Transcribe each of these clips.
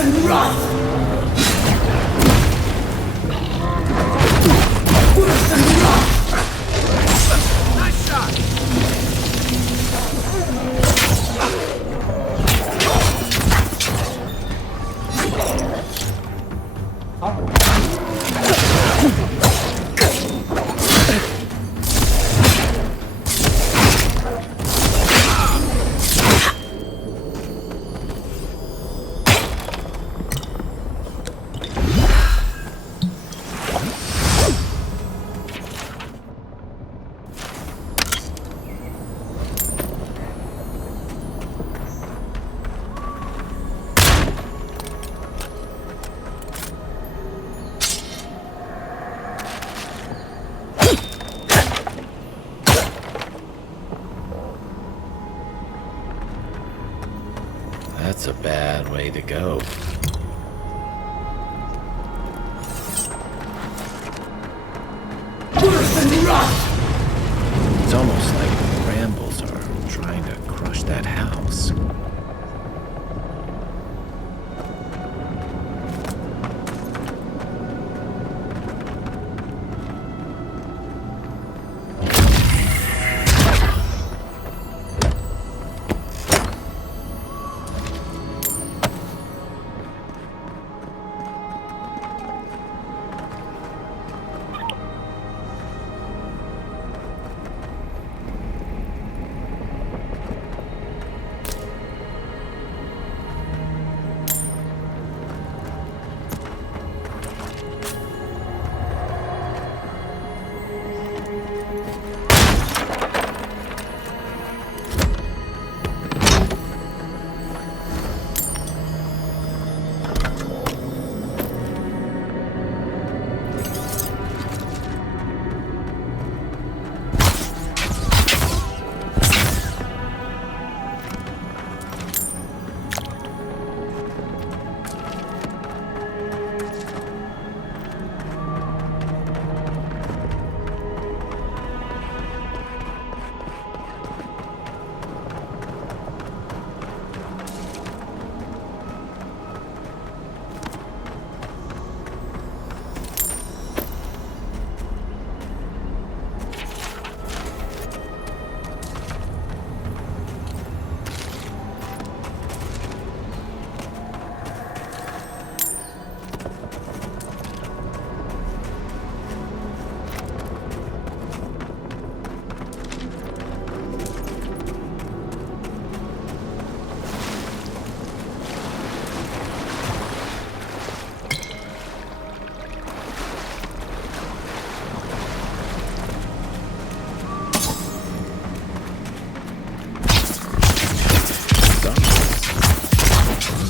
and run! Worse and run! Nice shot! That's a bad way to go. Worse and run! It's almost like the brambles are trying to crush that house.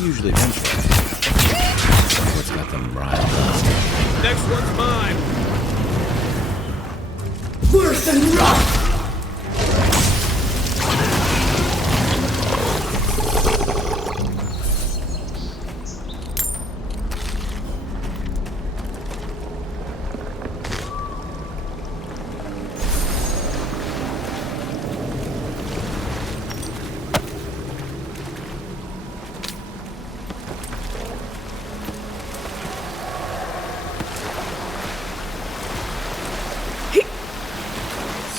Usually venture. What's got them riled up? Next one's mine. Worse and run!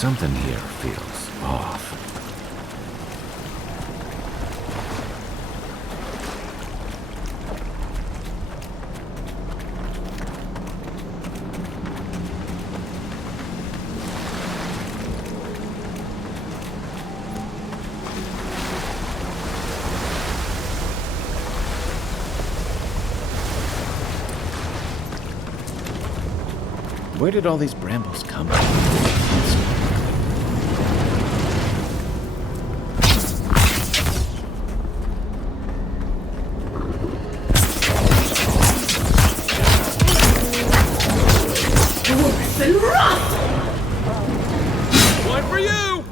Something here feels off. Where did all these brambles come from? One for you!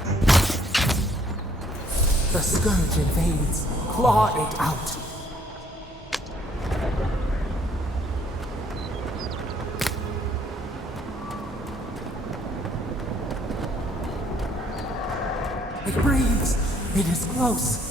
The scourge invades. Claw it out. It breathes. It is close.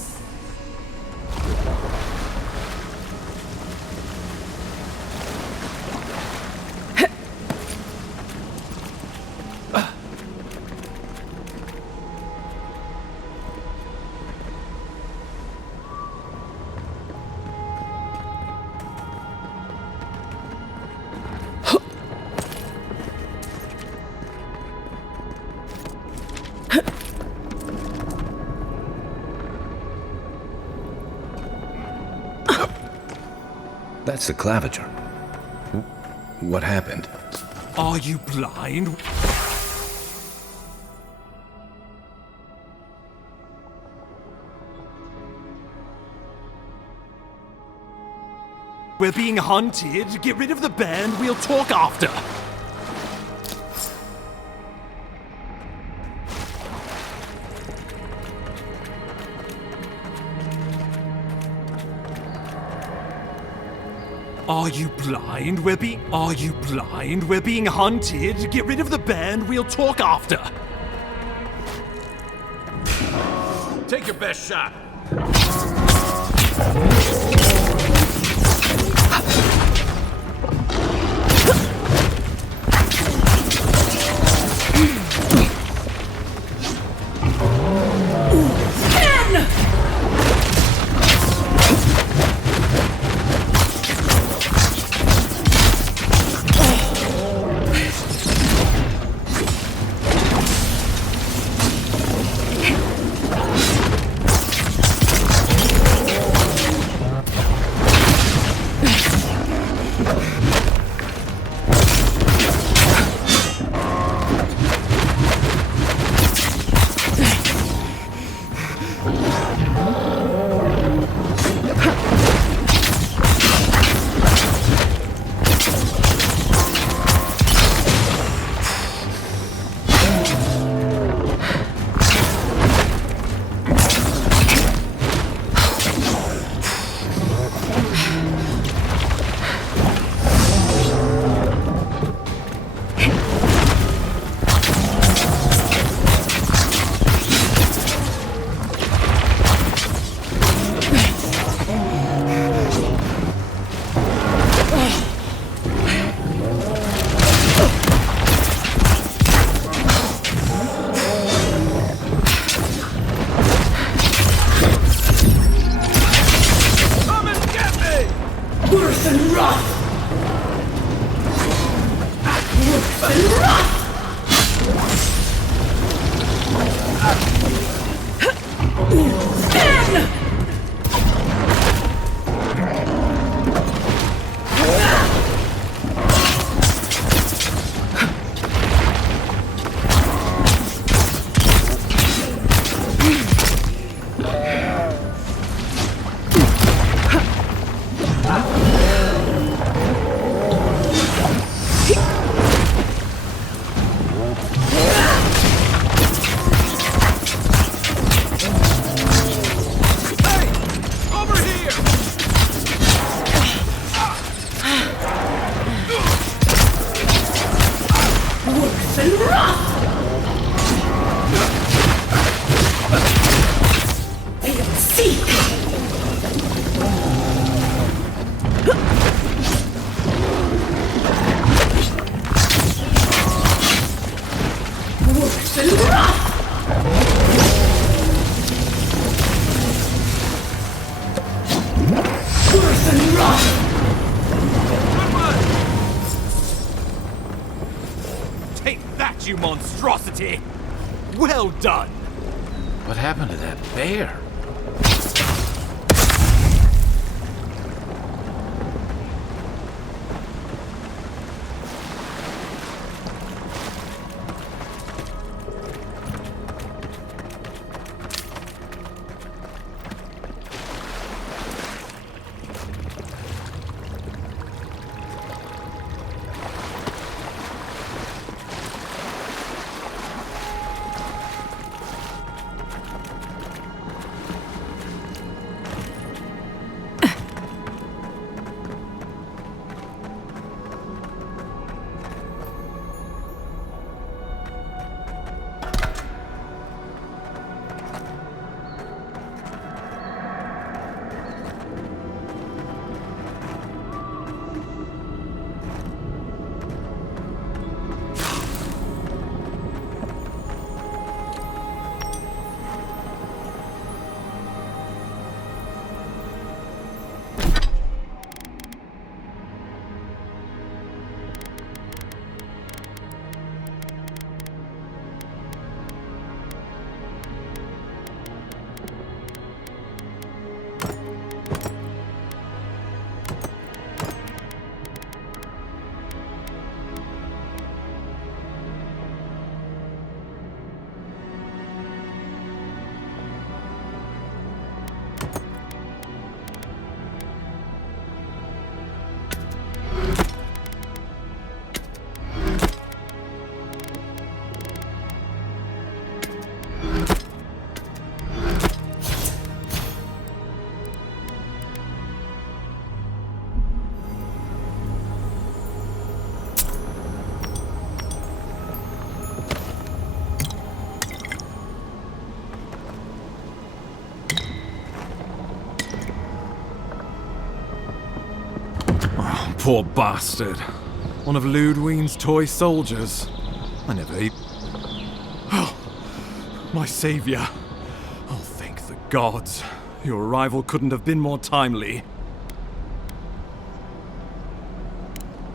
That's the claviger. What happened? Are you blind? We're being hunted. Get rid of the band. We'll talk after. Are you blind? We're being hunted. Get rid of the band. We'll talk after. Take your best shot. Take that, you monstrosity! Well done! What happened to that bear? Oh, poor bastard. One of Ludwine's toy soldiers. I never even... Oh, my savior. Oh, thank the gods. Your arrival couldn't have been more timely.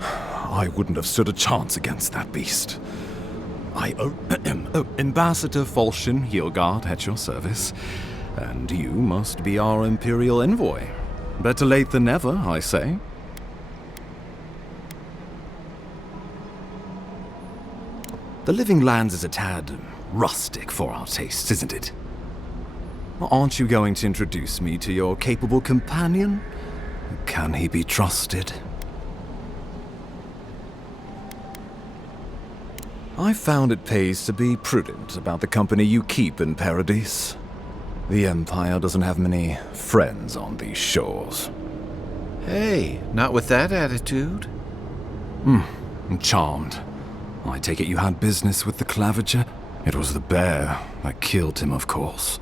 I wouldn't have stood a chance against that beast. Ambassador Falchion Hildegard at your service. And you must be our Imperial envoy. Better late than never, I say. The Living Lands is a tad rustic for our tastes, isn't it? Aren't you going to introduce me to your capable companion? Can he be trusted? I found it pays to be prudent about the company you keep in Paradise. The Empire doesn't have many friends on these shores. Hey, not with that attitude. I'm charmed. I take it you had business with the Claviger? It was the bear that killed him, of course.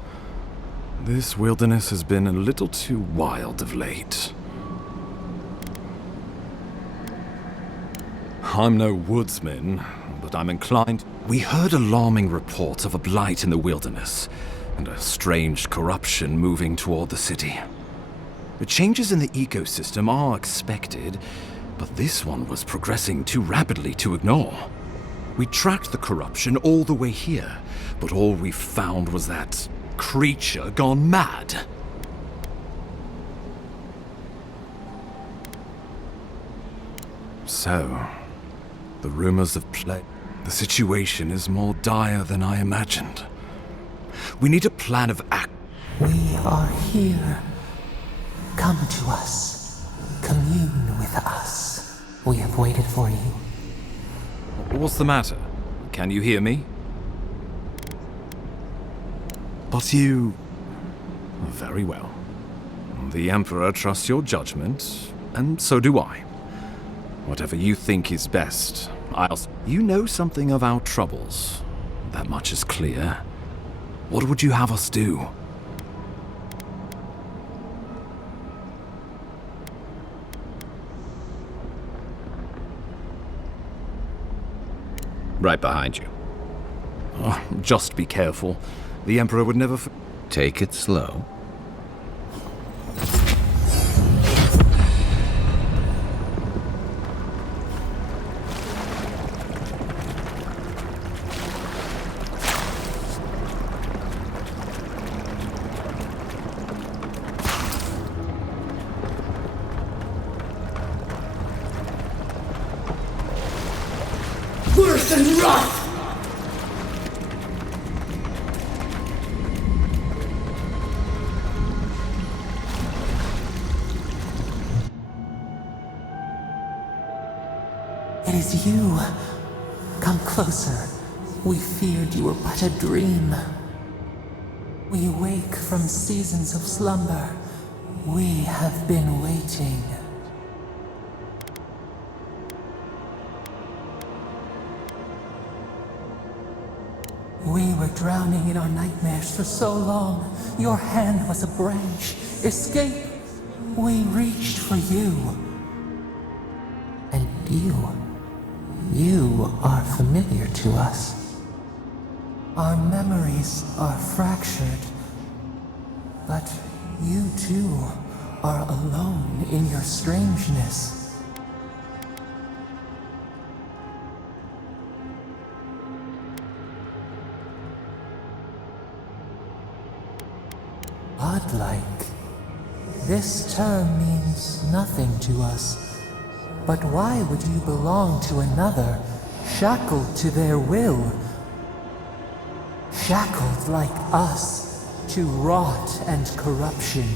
This wilderness has been a little too wild of late. I'm no woodsman, but I'm inclined... We heard alarming reports of a blight in the wilderness, and a strange corruption moving toward the city. The changes in the ecosystem are expected, but this one was progressing too rapidly to ignore. We tracked the corruption all the way here, but all we found was that creature gone mad. So, the rumors of plague. The situation is more dire than I imagined. We need a plan of act. We are here. Come to us. Commune with us. We have waited for you. What's the matter? Can you hear me? But you... Very well. The Emperor trusts your judgment, and so do I. Whatever you think is best, You know something of our troubles. That much is clear. What would you have us do? Right behind you. Oh, just be careful. The Emperor would never... Take it slow. Worse than rot! It is you. Come closer. We feared you were but a dream. We wake from seasons of slumber. We have been waiting. We were drowning in our nightmares for so long. Your hand was a branch. Escape! We reached for you. And you are familiar to us. Our memories are fractured. But you too are alone in your strangeness. Godlike. This term means nothing to us. But why would you belong to another, shackled to their will? Shackled like us to rot and corruption.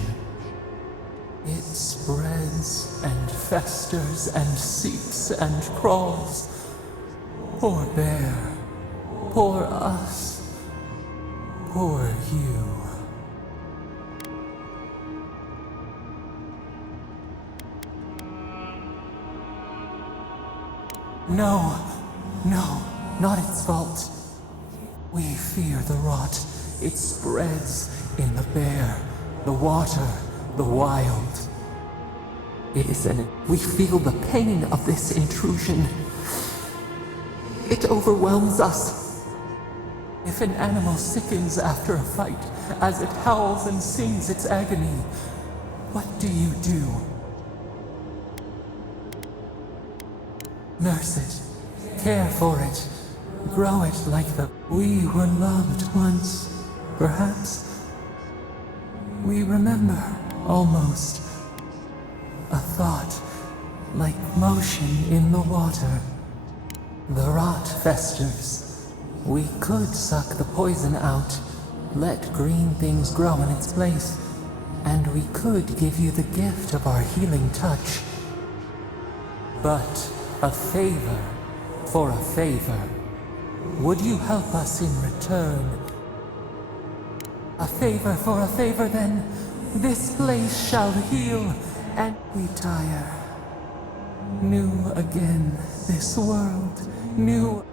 It spreads and festers and seeps and crawls. Poor bear. Poor us. Poor you. No, not its fault. We fear the rot. It spreads in the bear, the water, the wild. We feel the pain of this intrusion. It overwhelms us. If an animal sickens after a fight, as it howls and sings its agony, what do you do? Nurse it, care for it, grow it like we were loved once. Perhaps we remember, almost. A thought, like motion in the water. The rot festers. We could suck the poison out, let green things grow in its place, and we could give you the gift of our healing touch. But a favor for a favor. Would you help us in return? A favor for a favor, then. This place shall heal and retire. New again, this world, new.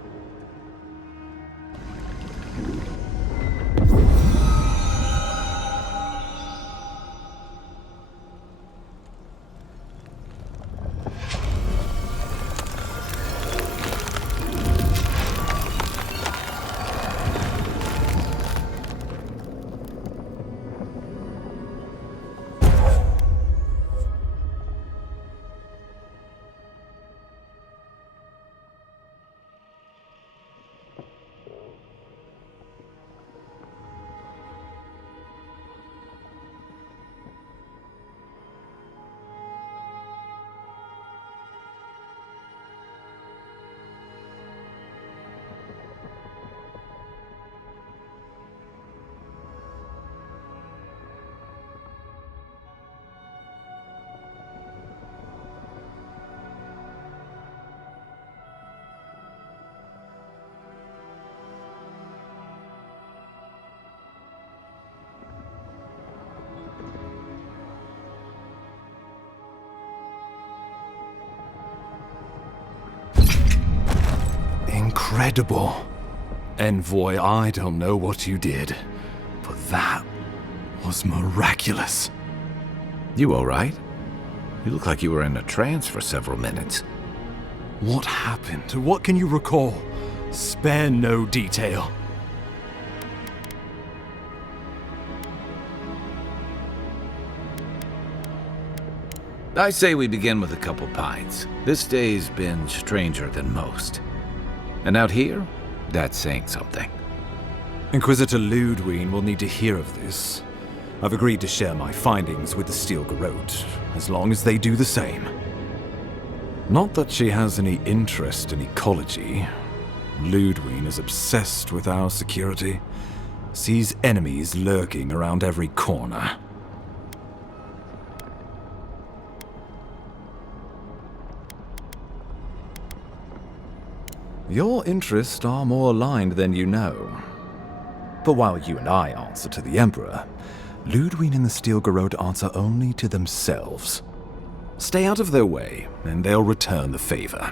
Incredible. Envoy, I don't know what you did, but that was miraculous. You all right? You look like you were in a trance for several minutes. What happened? What can you recall? Spare no detail. I say we begin with a couple pints. This day's been stranger than most. And out here, that's saying something. Inquisitor Ludwig will need to hear of this. I've agreed to share my findings with the Steel Garrote, as long as they do the same. Not that she has any interest in ecology. Ludwig is obsessed with our security, sees enemies lurking around every corner. Your interests are more aligned than you know. But while you and I answer to the Emperor, Ludwig and the Steel Garrote answer only to themselves. Stay out of their way, and they'll return the favor.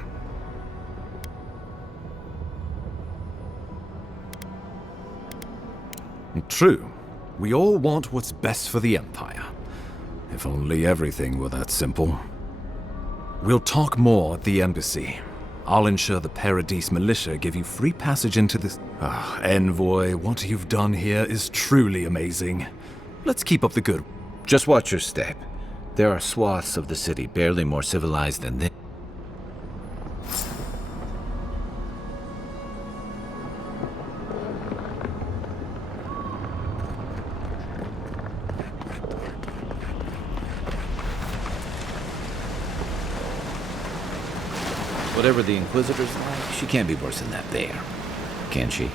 True, we all want what's best for the Empire. If only everything were that simple. We'll talk more at the embassy. I'll ensure the Paradise militia give you free passage into this... Envoy, what you've done here is truly amazing. Let's keep up the good... Just watch your step. There are swaths of the city barely more civilized than this. Whatever the Inquisitor's like, she can't be worse than that bear. Can she?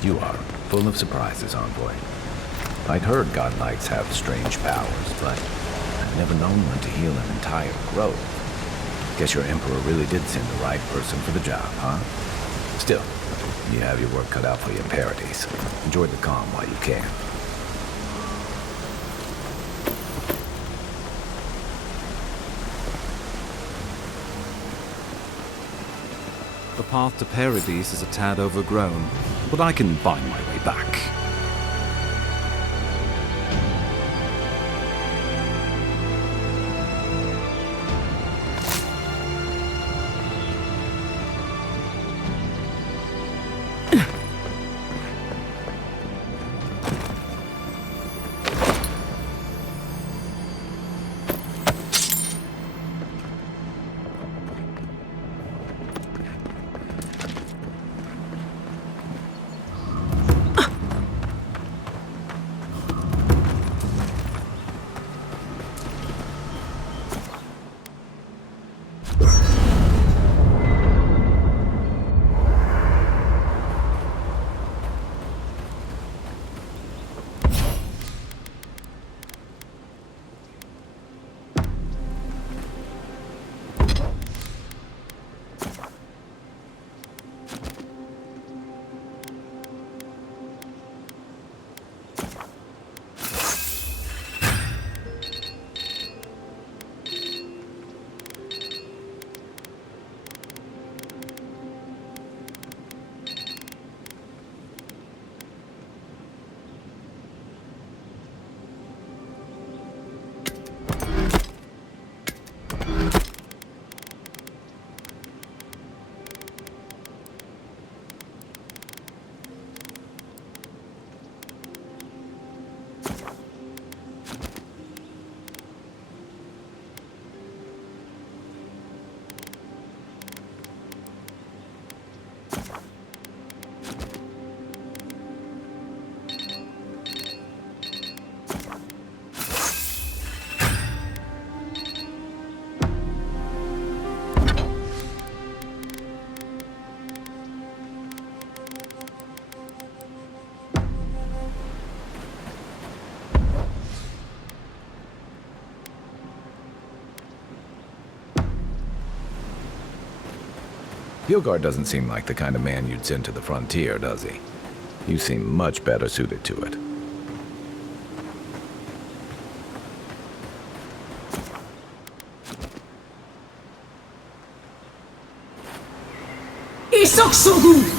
You are full of surprises, envoy. I'd heard god knights have strange powers, but I've never known one to heal an entire grove. Guess your emperor really did send the right person for the job, huh? Still, you have your work cut out for you, Parades. Enjoy the calm while you can. The path to Paradise is a tad overgrown, but I can find my way back. Hilgard doesn't seem like the kind of man you'd send to the frontier, does he? You seem much better suited to it. Isoksogu!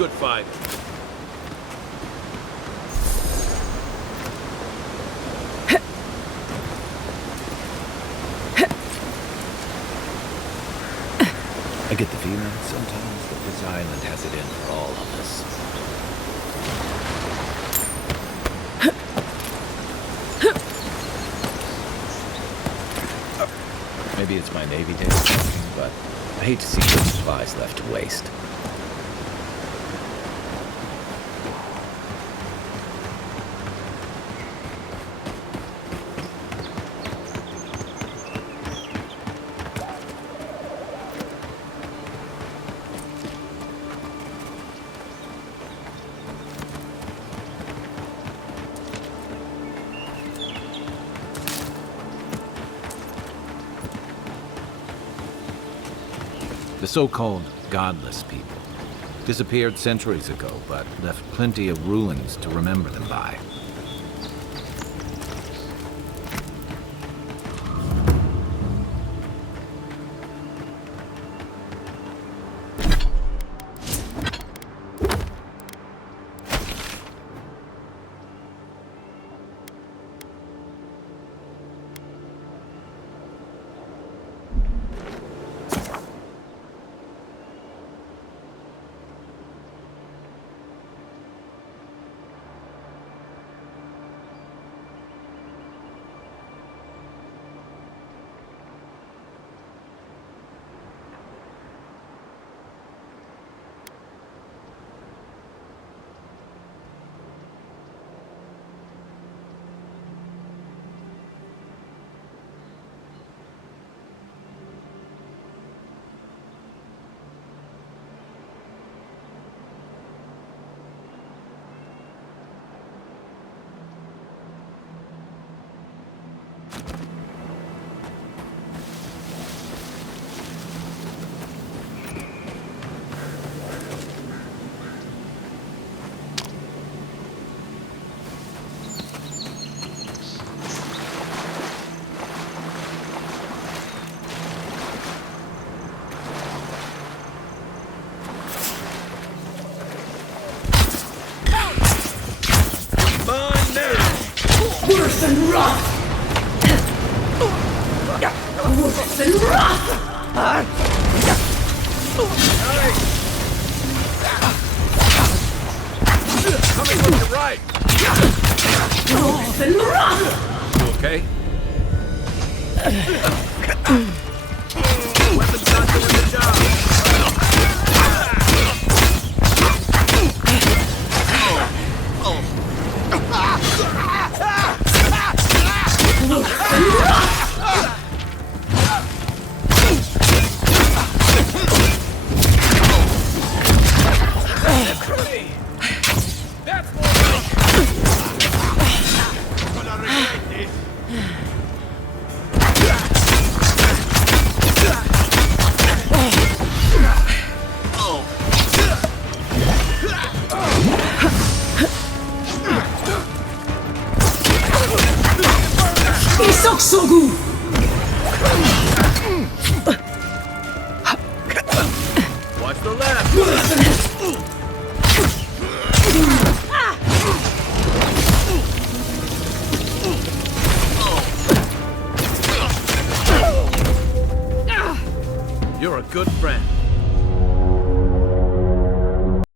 good fight. I get the feeling sometimes that this island has it in for all of us. Maybe it's my Navy days talking, but I hate to see good supplies left to waste. The so-called godless people disappeared centuries ago, but left plenty of ruins to remember them by. Worse than rot! Worse than rot! Coming from your right. Worse than rot! You okay? Weapon's not doing the job. Watch the left. You're a good friend.